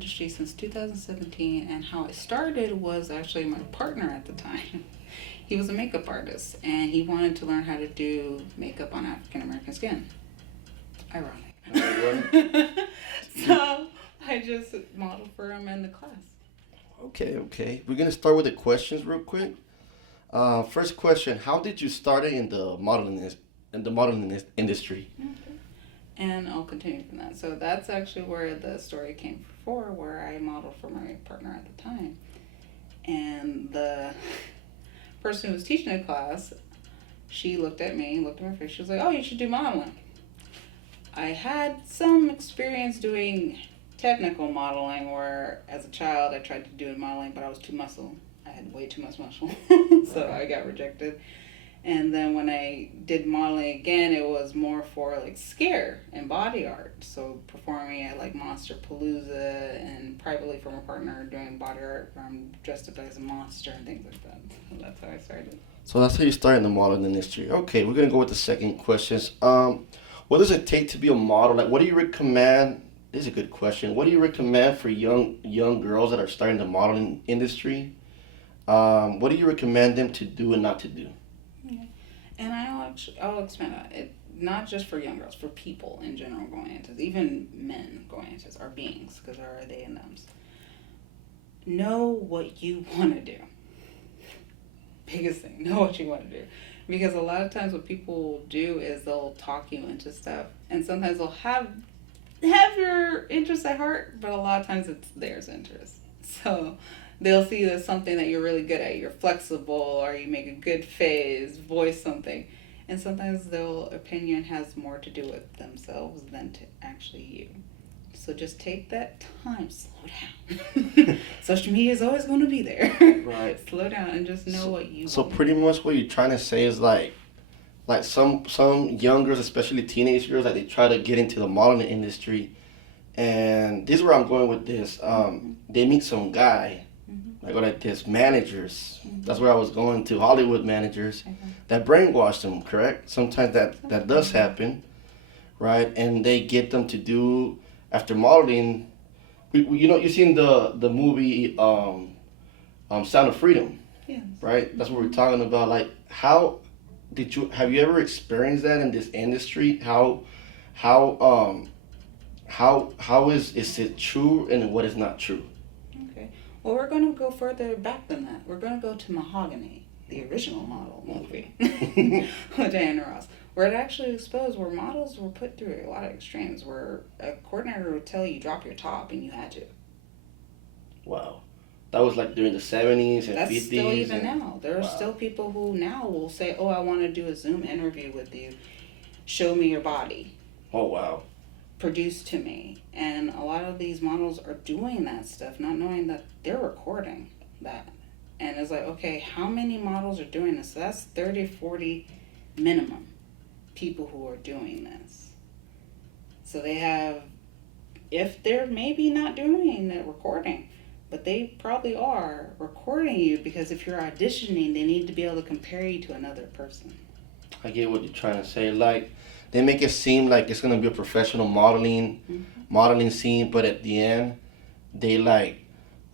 industry since 2017, and how it started was actually my partner at the time. He was a makeup artist, and he wanted to learn how to do makeup on African American skin. Ironic. So I just modeled for him in the class. Okay. We're gonna start with the questions real quick. First question: how did you start in the modeling industry? Okay. And I'll continue from that. So that's actually where the story came for, where I modeled for my partner at the time. And the person who was teaching the class, she looked at me, looked at my face, she was like, "Oh, you should do modeling." I had some experience doing technical modeling where as a child I tried to do modeling, but I was too muscle. I had way too much muscle. So I got rejected. And then when I did modeling again, it was more for like scare and body art. So performing at like Monster Palooza and privately for my partner doing body art where I'm dressed up as a monster and things like that. So that's how I started. So that's how you started in the modeling industry. Okay, we're gonna go with the second questions. What does it take to be a model? Like, what do you recommend? This is a good question. What do you recommend for young girls that are starting the modeling industry? What do you recommend them to do and not to do? Yeah. And I'll expand on it. Not just for young girls, for people in general going into this, even men going into this, are beings, because there are they and thems. Know what you want to do. Biggest thing, know what you want to do. Because a lot of times what people do is they'll talk you into stuff, and sometimes they'll have your interest at heart, but a lot of times it's theirs interest. So they'll see it as something that you're really good at. You're flexible, or you make a good face, voice something. And sometimes their opinion has more to do with themselves than to actually you. So just take that time, slow down. Social media is always going to be there. Right. Slow down and just know what you So want. pretty much what you're trying to say is like some young girls, especially teenage girls, like they try to get into the modeling industry, and this is where I'm going with this. They meet some guy, like this managers. That's where I was going to, Hollywood managers that brainwash them. Correct? Sometimes that does happen, right? And they get them to do after modeling. You've seen the movie Sound of Freedom, Yes. right? That's what we're talking about. Like, have you ever experienced that in this industry? How is it true and what is not true? Okay. Well, we're going to go further back than that. We're going to go to Mahogany, the original model movie with Diana Ross, where it actually exposed where models were put through a lot of extremes, where a coordinator would tell you drop your top and you had to. Wow. That was like during the 70s and That's 50s. still even now. There are Wow. still people who now will say, "Oh, I want to do a Zoom interview with you. Show me your body. Oh, wow. Produce to me." And a lot of these models are doing that stuff, not knowing that they're recording that. And it's like, okay, how many models are doing this? So that's 30, 40 minimum people who are doing this. So they have, if they're maybe not doing the recording, but they probably are recording you, because if you're auditioning, they need to be able to compare you to another person. I get what you're trying to say. Like, they make it seem like it's gonna be a professional modeling scene, but at the end, they like,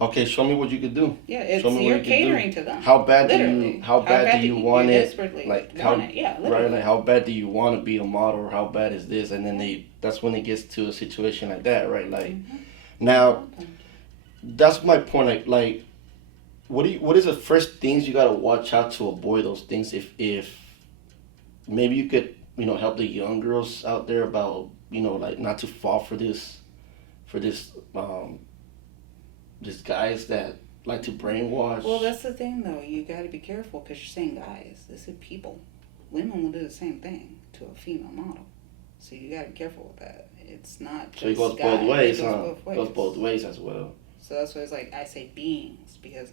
okay, show me what you could do. Yeah, it's Show me what you're you could catering do. to them. How bad Literally. do you want you it? desperately Like want it. Yeah, literally. right? Like, how bad do you want to be a model? Or how bad is this? And then that's when it gets to a situation like that, right? Like, now, that's my point. Like, what is the first things you gotta watch out to avoid those things? If maybe you could help the young girls out there about like not to fall for this these guys that like to brainwash. Well, that's the thing, though. You got to be careful, because you're saying guys. This is people. Women will do the same thing to a female model. So you got to be careful with that. It's not just So it goes guys. both ways, It goes huh? both ways. Goes both ways as well. So that's why it's like I say beings, because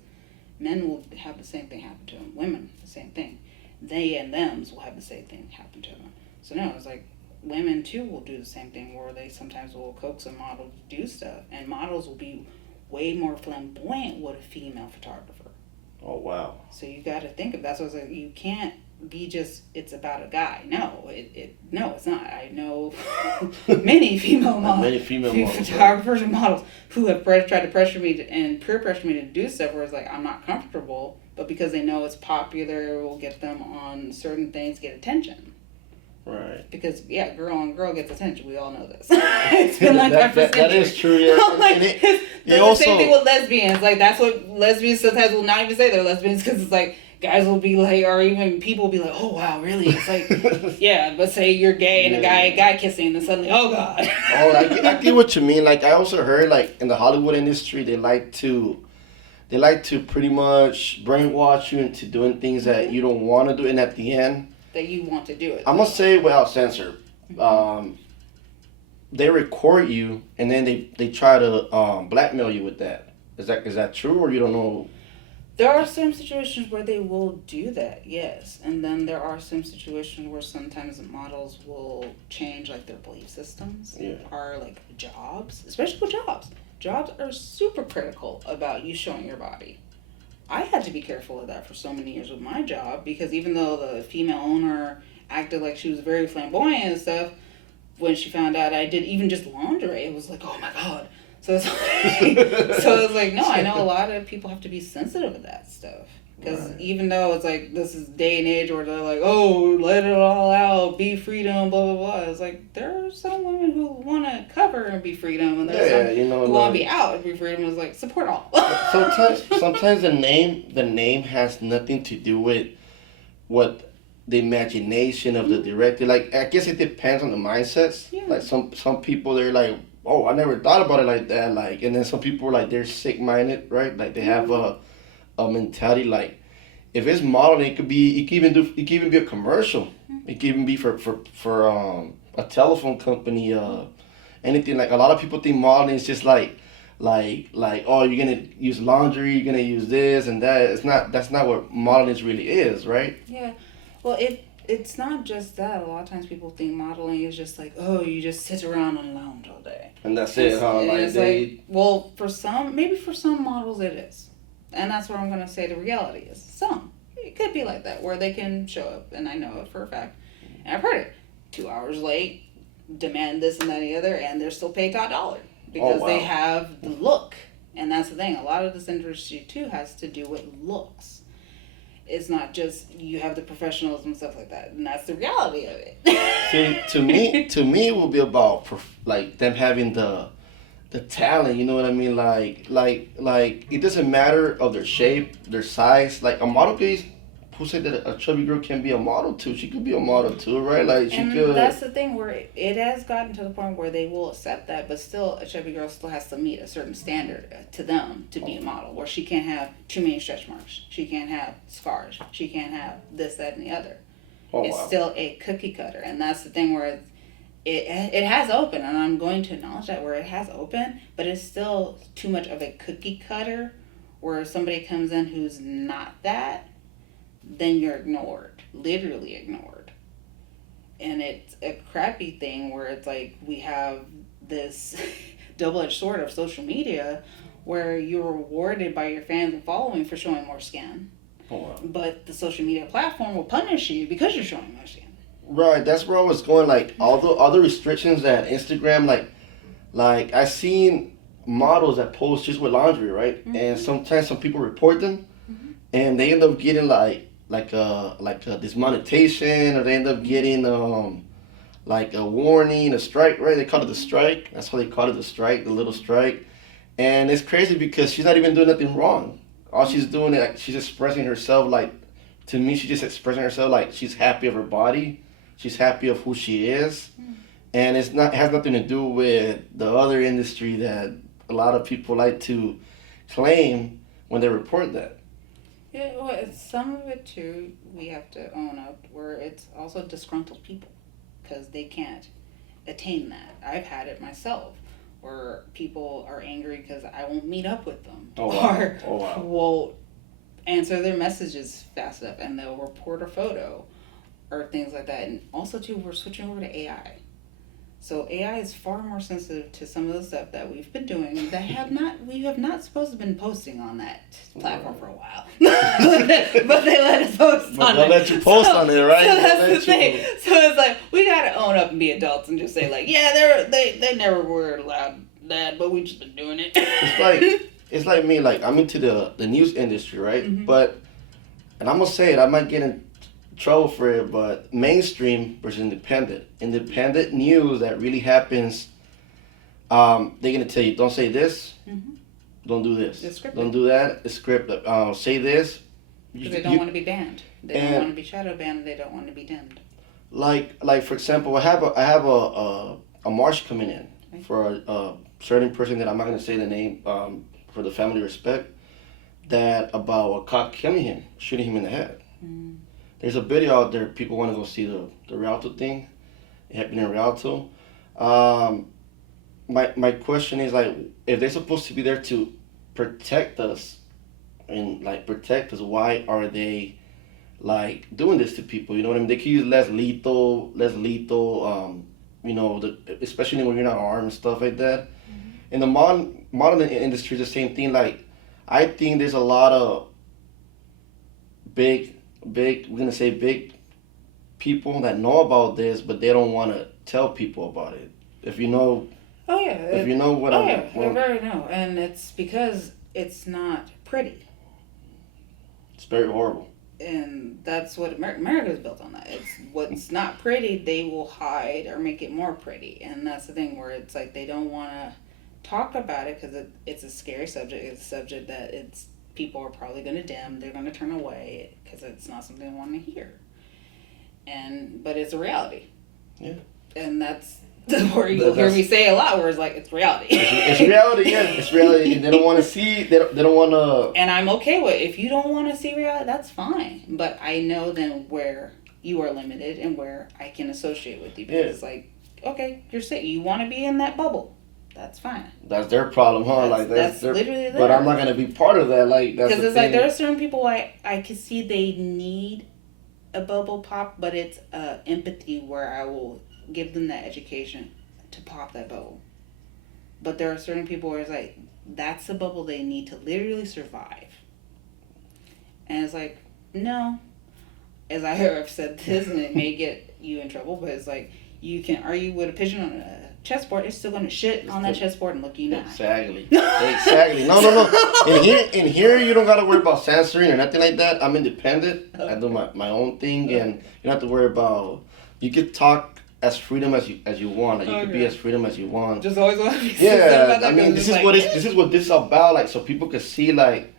men will have the same thing happen to them. Women, the same thing. They and thems will have the same thing happen to them. So no, it's like women too will do the same thing, where they sometimes will coax a model to do stuff, and models will be way more flamboyant with a female photographer. Oh wow. So you got to think of that. So it's like you can't be just it's about a guy. No, no, it's not. I know many female photographers and models who have tried to pressure me and peer pressure me to do stuff where it's like I'm not comfortable, but because they know it's popular, it will get them on certain things, get attention. Right. Because girl on girl gets attention. We all know this. It's been like that for that is true. Yeah. Like, the same thing with lesbians. Like that's what lesbians sometimes will not even say they're lesbians because it's like guys will be like, or even people will be like, oh wow, really? It's like, yeah, but say you're gay and a guy kissing, and then suddenly, oh god. Oh, I get what you mean. Like I also heard like in the Hollywood industry, they like to pretty much brainwash you into doing things that you don't want to do, and at the end. That you want to do it. I'm gonna say without censor. They record you and then they try to blackmail you with that. Is that true or you don't know? There are some situations where they will do that, yes, and then there are some situations where sometimes models will change like their belief systems or like jobs, especially with jobs. Jobs are super critical about you showing your body. I had to be careful of that for so many years with my job because even though the female owner acted like she was very flamboyant and stuff, when she found out I did even just laundry, it was like, oh my god. So it's like, no, I know a lot of people have to be sensitive of that stuff. Because even though it's like, this is day and age where they're like, oh, let it all out, be freedom, blah, blah, blah. It's like, there are some women who want to cover and be freedom, and there's some who want to be out and be freedom. It's like, support all. sometimes the name has nothing to do with what the imagination of the director. Like, I guess it depends on the mindsets. Yeah. Like, some people, they're like, oh, I never thought about it like that. Like, and then some people are like, they're sick-minded, right? Like, they have a mentality like if it's modeling, it could even be a commercial. It could even be for a telephone company, anything. Like a lot of people think modeling is just like oh, you're gonna use laundry, you're gonna use this and that. That's not what modeling really is, right? Yeah, well it's not just that. A lot of times people think modeling is just like, oh, you just sit around and lounge all day. And that's it, huh? Well, for some models it is. And that's what I'm going to say the reality is. Some. It could be like that, where they can show up, and I know it for a fact. And I've heard it. 2 hours late, demand this and that and the other, and they're still paid top dollar. Because they have the look. And that's the thing. A lot of this industry, too, has to do with looks. It's not just you have the professionals and stuff like that. And that's the reality of it. See, to me, it will be about, like, them having the talent, you know what I mean? Like it doesn't matter of their shape, their size. Like a model piece, who said that a chubby girl can be a model too? She could be a model too, right? Like she could. That's the thing where it has gotten to the point where they will accept that, but still a chubby girl still has to meet a certain standard to them to be a model, where she can't have too many stretch marks, she can't have scars, she can't have this, that, and the other. It's still a cookie cutter, and that's the thing where it has opened, and I'm going to acknowledge that where it has opened, but it's still too much of a cookie cutter where somebody comes in who's not that, then you're ignored, literally ignored. And it's a crappy thing where it's like we have this double-edged sword of social media where you're rewarded by your fans and following for showing more skin. But the social media platform will punish you because you're showing more skin. Right, that's where I was going. Like all the restrictions that Instagram, like I seen models that post just with laundry, right? Mm-hmm. And sometimes some people report them, and they end up getting like a dismonetization, or they end up getting like a warning, a strike, right? They call it the strike. That's why they call it the strike, the little strike. And it's crazy because she's not even doing nothing wrong. All she's doing is like, she's expressing herself. Like, to me, she's just expressing herself like she's happy of her body. She's happy of who she is. And it has nothing to do with the other industry that a lot of people like to claim when they report that. Yeah, well, some of it too, we have to own up, where it's also disgruntled people because they can't attain that. I've had it myself, where people are angry because I won't meet up with them, or won't answer their messages fast enough, and they'll report a photo or things like that. And also too, we're switching over to AI. So AI is far more sensitive to some of the stuff that we've been doing that we have not supposed to been posting on that platform for a while. But they let us post But on they'll it. let you post on it, right? So They'll that's let the thing. you- So it's like we gotta own up and be adults and just say like, yeah, they never were allowed that, but we just been doing it. It's like me, like I'm into the news industry, right? Mhm. But and I'm gonna say it, I might get in trouble for it, but mainstream versus independent news that really happens, they're gonna tell you, don't say this, Mhm. don't do this, It's scripted. don't do that, it's scripted. Say this. Because they don't want to be banned. They don't and- want to be shadow banned. They don't want to be dimmed. like for example, I have a march coming in Right. for a certain person that I'm not gonna say the name for the family respect, that about a cop killing him, shooting him in the head. Mm. There's a video out there. People want to go see the Rialto thing. It happened in Rialto. My question is like, if they're supposed to be there to protect us and like protect us, why are they like doing this to people? You know what I mean? They could use less lethal. You know, especially when you're not armed and stuff like that. In the modern industry, the same thing. Like, I think there's a lot of big people that know about this, but they don't want to tell people about it. If you know, Oh yeah. if you know what I I'm, very know, and it's because it's not pretty, it's very horrible. and that's what America's built on. That it's what's not pretty, they will hide or make it more pretty, and that's the thing where it's like they don't want to talk about it because it's a scary subject. It's a subject that people are probably going to dim. They're going to turn away because it's not something they want to hear. But it's a reality. Yeah. And that's where you'll hear me say a lot, where it's like it's reality. It's reality, yeah. It's reality. They don't want to see. They don't want to. And I'm okay with it. If you don't want to see reality, that's fine. But I know then where you are limited and where I can associate with you. Because it's like, okay, you're sick. You want to be in that bubble. That's fine. That's their problem, huh? That's their, literally there. But I'm not gonna be part of that. Like that's because the it's thing. like there are certain people I can see they need a bubble pop, but it's empathy where I will give them that education to pop that bubble. But there are certain people where it's like that's the bubble they need to literally survive. And it's like, no, as I have said this, and it may get you in trouble, but it's like you can argue with a pigeon on a chessboard, it's still gonna shit on that chessboard and look you nice. Exactly. Exactly. No. In here, you don't gotta worry about censoring or nothing like that. I'm independent. I do my own thing, and you don't have to worry about. You could talk as freedom as you want. Like, you could be as freedom as you want. Just always want to be Yeah, I mean, this is what this is about. Like, so people could see like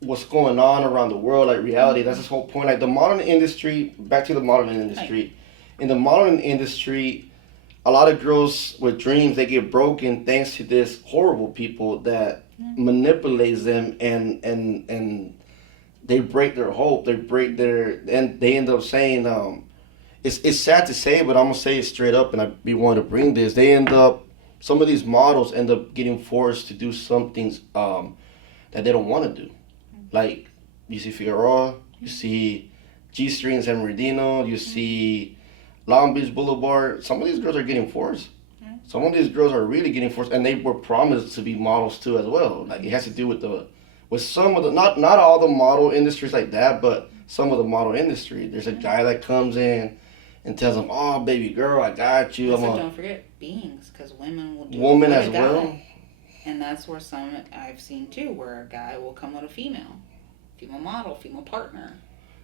what's going on around the world, like reality. That's this whole point. Like the modern industry. Back to the modern industry. In the modern industry, a lot of girls with dreams, they get broken thanks to this horrible people that manipulates them and they break their hope. And they end up saying, it's sad to say, but I'm gonna say it straight up, and I be wanting to bring this. Some of these models end up getting forced to do some things that they don't want to do. Like, you see Figueroa, you see G-String and San Bernardino, you see Long Beach Boulevard. Some of these girls are getting forced. Some of these girls are really getting forced, and they were promised to be models too as well. Like, it has to do with some of the, not all the model industries like that, but some of the model industry. There's a guy that comes in and tells them, "Oh, baby girl, I got you." Also, don't forget beings, because women will do woman it as with a well. guy. And that's where some I've seen too, where a guy will come with a female model, female partner.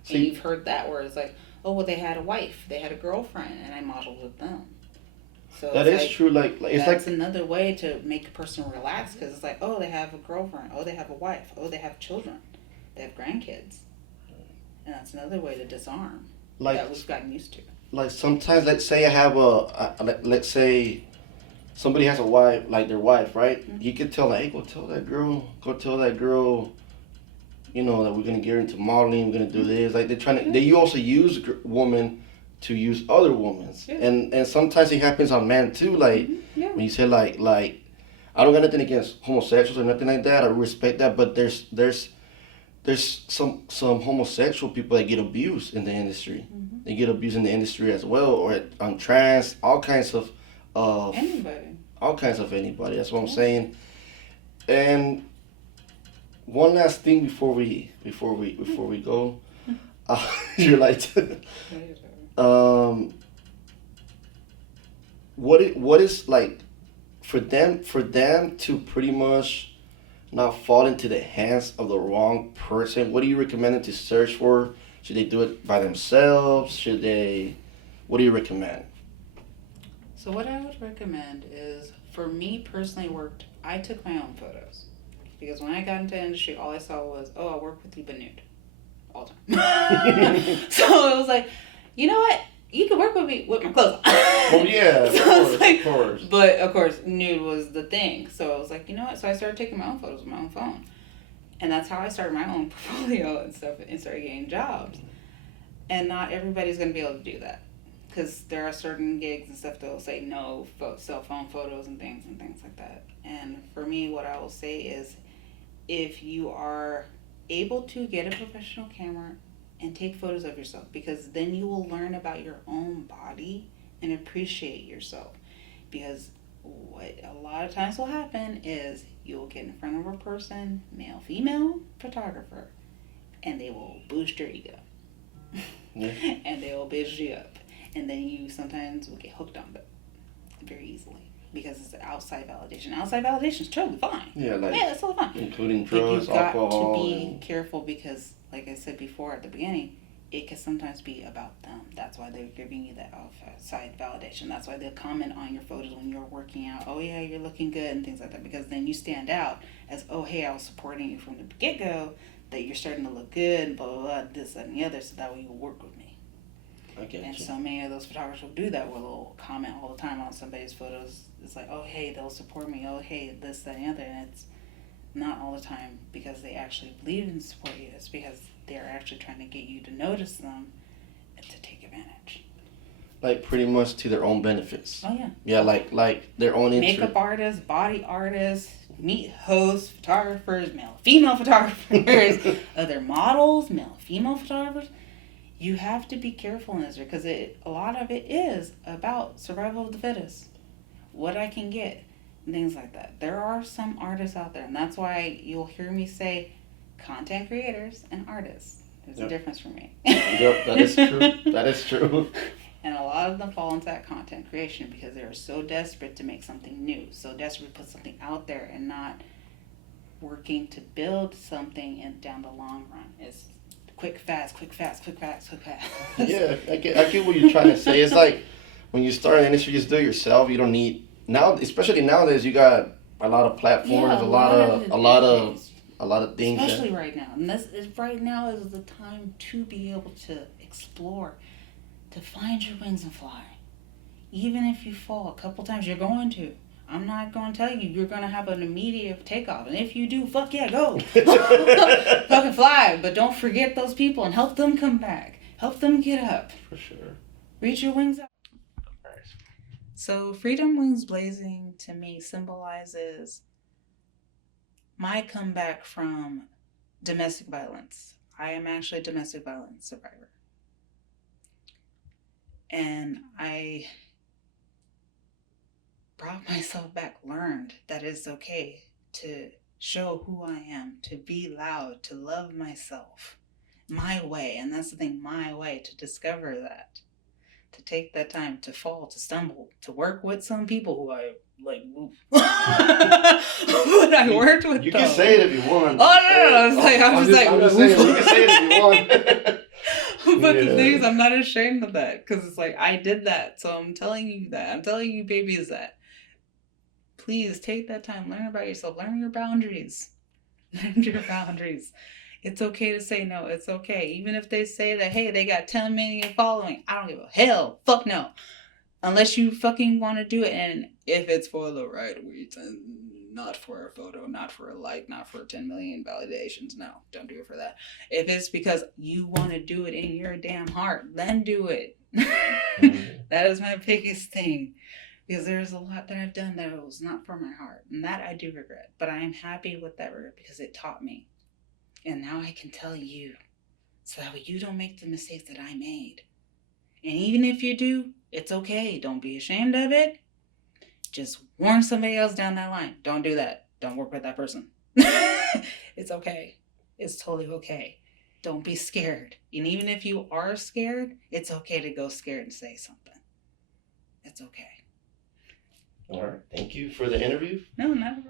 See, and you've heard that where it's like, oh, well, they had a wife, they had a girlfriend, and I modeled with them. So that is true. Like it's that's like another way to make a person relax, because it's like, oh, they have a girlfriend, oh, they have a wife, oh, they have children, they have grandkids, and that's another way to disarm that we've gotten used to. Like sometimes, let's say I have let's say somebody has a wife, like their wife, right? Mm-hmm. You could tell, like, hey, go tell that girl, you know, that we're gonna get her into modeling, we're gonna do this. Like they also use women to use other women, and sometimes it happens on men too. Like when you say like I don't got nothing against homosexuals or nothing like that. I respect that, but there's some homosexual people that get abused in the industry. they get abused in the industry as well, or on trans, all kinds of Anybody. all kinds of anybody. That's what I'm Yeah. saying. And one last thing before we go, you're like, um, what is like for them to pretty much not fall into the hands of the wrong person? What do you recommend them to search for? Should they do it by themselves? Should they? What do you recommend? So what I would recommend is, for me personally, I took my own photos. Because when I got into the industry, all I saw was, oh, I work with you, but nude. All the time. So it was like, you know what? You can work with me with my clothes on. Well, yeah, of course. But, of course, nude was the thing. So I was like, you know what? So I started taking my own photos with my own phone. And that's how I started my own portfolio and stuff and started getting jobs. And not everybody's going to be able to do that. Because there are certain gigs and stuff that will say no cell phone photos and things like that. And for me, what I will say is, if you are able to get a professional camera and take photos of yourself, because then you will learn about your own body and appreciate yourself. Because what a lot of times will happen is you will get in front of a person, male, female photographer, and they will boost your ego. Yeah. And they will bitch you up. And then you sometimes will get hooked on it very easily. Because it's outside validation. Outside validation is totally fine. Yeah, like that's totally fine. including But drugs, you've got alcohol. to be careful because, like I said before at the beginning, it can sometimes be about them. That's why they're giving you that outside validation. That's why they'll comment on your photos when you're working out. Oh yeah, you're looking good and things like that. Because then you stand out as, oh hey, I was supporting you from the get-go, that you're starting to look good, and blah, blah, blah, this, that, and the other, so that way you'll work with me. I get And you. so many of those photographers will do that, where they'll comment all the time on somebody's photos. It's like, oh hey, they'll support me. Oh hey, this, that, and the other. And it's not all the time because they actually believe in support you. It's because they're actually trying to get you to notice them and to take advantage. Like pretty much to their own benefits. Oh yeah. Yeah, like their own interest. Makeup artists, body artists, meet hosts, photographers, male, female photographers, other models, male, female photographers. You have to be careful in this because a lot of it is about survival of the fittest. What I can get, and things like that. There are some artists out there, and that's why you'll hear me say content creators and artists. There's a difference for me. Yep, that is true. That is true. And a lot of them fall into that content creation because they are so desperate to make something new, so desperate to put something out there and not working to build something down the long run. It's quick, fast. Yeah, I get what you're trying to say. It's like when you start an industry, just do it yourself. You don't need now, especially nowadays. You got a lot of platforms, a lot of things. Especially right now, and right now is the time to be able to explore, to find your wings and fly. Even if you fall a couple times, you're going to. I'm not going to tell you you're going to have an immediate takeoff. And if you do, fuck yeah, go. Fucking fly. But don't forget those people and help them come back. Help them get up. For sure. Reach your wings up. So Freedom Wings Blazing to me symbolizes my comeback from domestic violence. I am actually a domestic violence survivor. And I brought myself back, learned that it's okay to show who I am, to be loud, to love myself my way. And that's the thing, my way, to discover that, to take that time, to fall, to stumble, to work with some people who I like move. But I worked with You them. can say it if you want. Oh no, I'm just saying, you can say it if you want. But the thing is, I'm not ashamed of that because it's like I did that, so I'm telling you that. I'm telling you, babies, that please take that time, learn about yourself, learn your boundaries. Learn your boundaries. It's okay to say no. It's okay, even if they say that, hey, they got 10 million following. I don't give a hell. Fuck no. Unless you fucking want to do it, and if it's for the right reason, not for a photo, not for a like, not for 10 million validations. No, don't do it for that. If it's because you want to do it in your damn heart, then do it. That is my biggest thing. Because there's a lot that I've done that was not for my heart. And that I do regret. But I am happy with that regret because it taught me. And now I can tell you. So that way you don't make the mistakes that I made. And even if you do, it's okay. Don't be ashamed of it. Just warn somebody else down that line. Don't do that. Don't work with that person. It's okay. It's totally okay. Don't be scared. And even if you are scared, it's okay to go scared and say something. It's okay. All right. Thank you for the interview. No, never.